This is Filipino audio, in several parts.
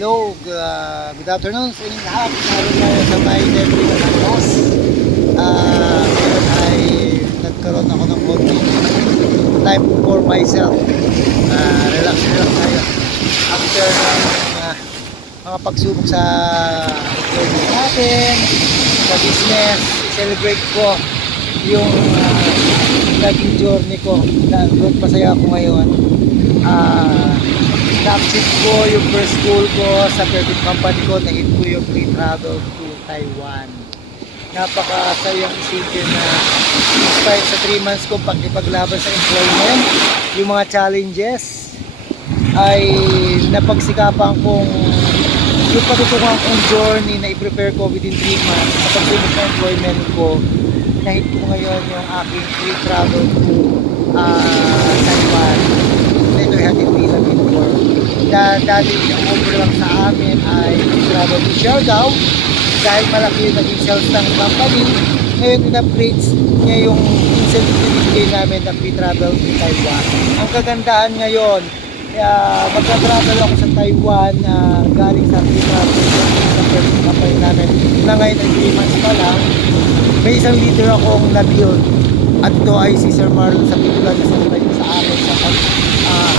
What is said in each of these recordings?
Hello, good afternoon sa inyong lahat. Naroon tayo sa may Debri Batangas. Ngayon ay nagkaroon ako ng konting time for myself. Relax tayo. After ng mga pagsubok sa journey natin, sa business, celebrate ko yung naging journey ko. Doon pasaya ako ngayon. Na-achieve ko yung first goal ko sa perfect company ko, na-hit ko yung free travel to Taiwan. Napakasayang isipin na despite sa 3 months ko pagkipaglaban sa employment, yung mga challenges ay napagsikapan kong yung patutungan kong journey na i-prepare ko within 3 months sa pagsubok sa employment ko. Na-hit ko ngayon yung aking free travel to Taiwan. Ito ay hatid bilang before. Dati yung offer lang sa amin ay travel to Siargao dahil malaki yung naging sales ng company. Ngayon in-upgrades niya yung incentive binibigay namin na free travel to Taiwan. Ang kagandahan ngayon, magka-travel ako sa Taiwan galing sa free travel sa first company namin na ngayon ay 3 months pa lang. May isang leader akong na-build at ito ay si Sir Marlon sa pitulan na sa amin sa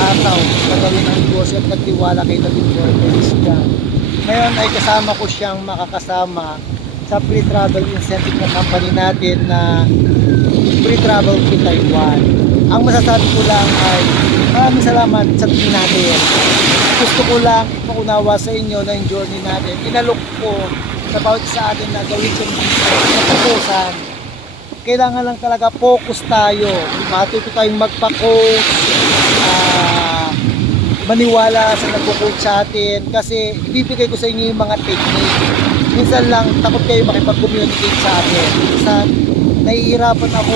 hataw, pagawin ang negosyo at nagtiwala kay David Cortez dyan. Ngayon ay kasama ko siyang makakasama sa free travel incentive ng company natin na free travel to Taiwan. Ang masasabi ko lang ay maraming salamat sa team natin. Gusto ko lang ipakunawa sa inyo na yung journey natin. Inalok ko sa bawat sa atin na gawin yung natutusan. Kailangan lang talaga focus tayo. Matuto tayong magpa-coach, maniwala sa nagpo-coach sa atin kasi ibibigay ko sa inyo yung mga technique. Minsan lang takot kayo makipag-communicate sa akin. Minsan nahihirapan ako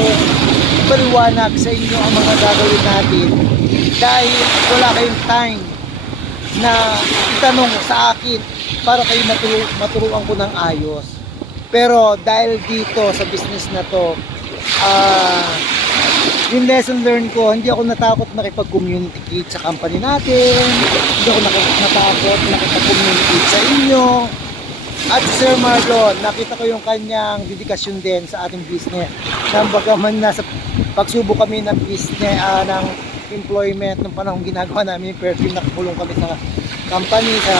ipaliwanag sa inyo ang mga gagawin natin dahil wala kayong time na itanong sa akin para kayo maturuan ko ng ayos. Pero dahil dito sa business na to, yung lesson learned ko, hindi ako natakot makipag-communicate sa company natin, hindi ako natakot makipag-communicate sa inyo. At si Sir Marlon, nakita ko yung kanyang dedikasyon din sa ating business. Bagaman nasa pagsubok kami ng business, ng employment, ng panahon ginagawa namin, pero nakakulong kami sa company, sa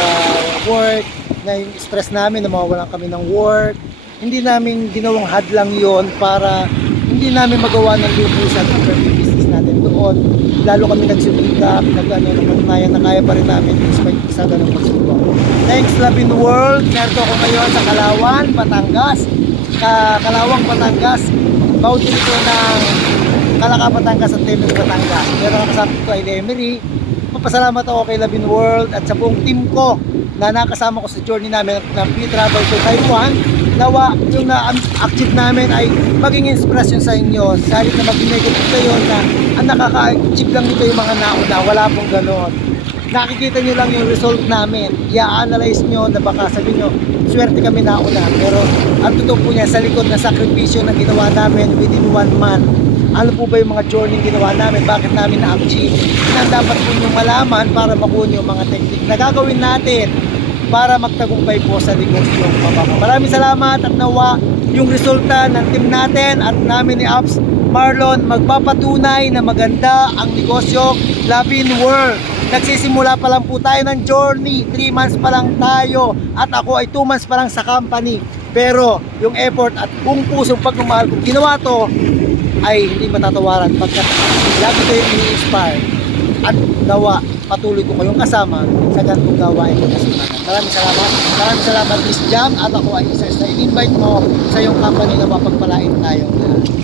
work, na yung stress namin na mawawalan kami ng work. Hindi namin ginawang hadlang yon para hindi namin magawa ng lubusan ang perfect business natin doon. Lalo kami nagsumikap, napatunayan na kaya pa rin namin despite isa ganang pagsubok. Thanks Love in the World. Narito ako ngayon sa Kalawan, Batangas. Kalawang, Batangas. Boundary ko ng Calaca, Batangas at Temes, Batangas. Pero nakasama ko ay Lemery. Magpasalamat ako kay Love in the World at sa buong team ko na nakasama ko sa journey namin ng free travel to Taiwan. Nawa yung na-achieve namin ay maging inspirasyon sa inyo. Salit na maging negative kayo na ang nakaka-achieve lang nito yung mga nauna. Wala pong ganon. Nakikita nyo lang yung result namin. I-analyze nyo na baka sabihin nyo, swerte kami nauna. Pero ang totoo po niya sa likod na sakripisyo na ginawa namin within 1 month. Ano po ba yung mga journey ginawa namin? Bakit namin na-achieve? Na dapat po nyo malaman para makuha nyo yung mga technique na gagawin natin para magtagumpay po sa negosyo. Maraming salamat at nawa yung resulta ng team natin at namin ni Abs Marlon magpapatunay na maganda ang negosyo Love in World. Nagsisimula pa lang po tayo ng journey, 3 months pa lang tayo at ako ay 2 months pa lang sa company. Pero yung effort at buong pusong pagmamahal kung ginawa to ay hindi matatawaran pagkat lagi kayong ini-inspire at nawa patuloy ko kayong kasama sa ganitong gawain ng kasipagan. Maraming salamat Miss Jam at ako ay isa sa in-invite mo sa iyong company na mapagpalain tayo.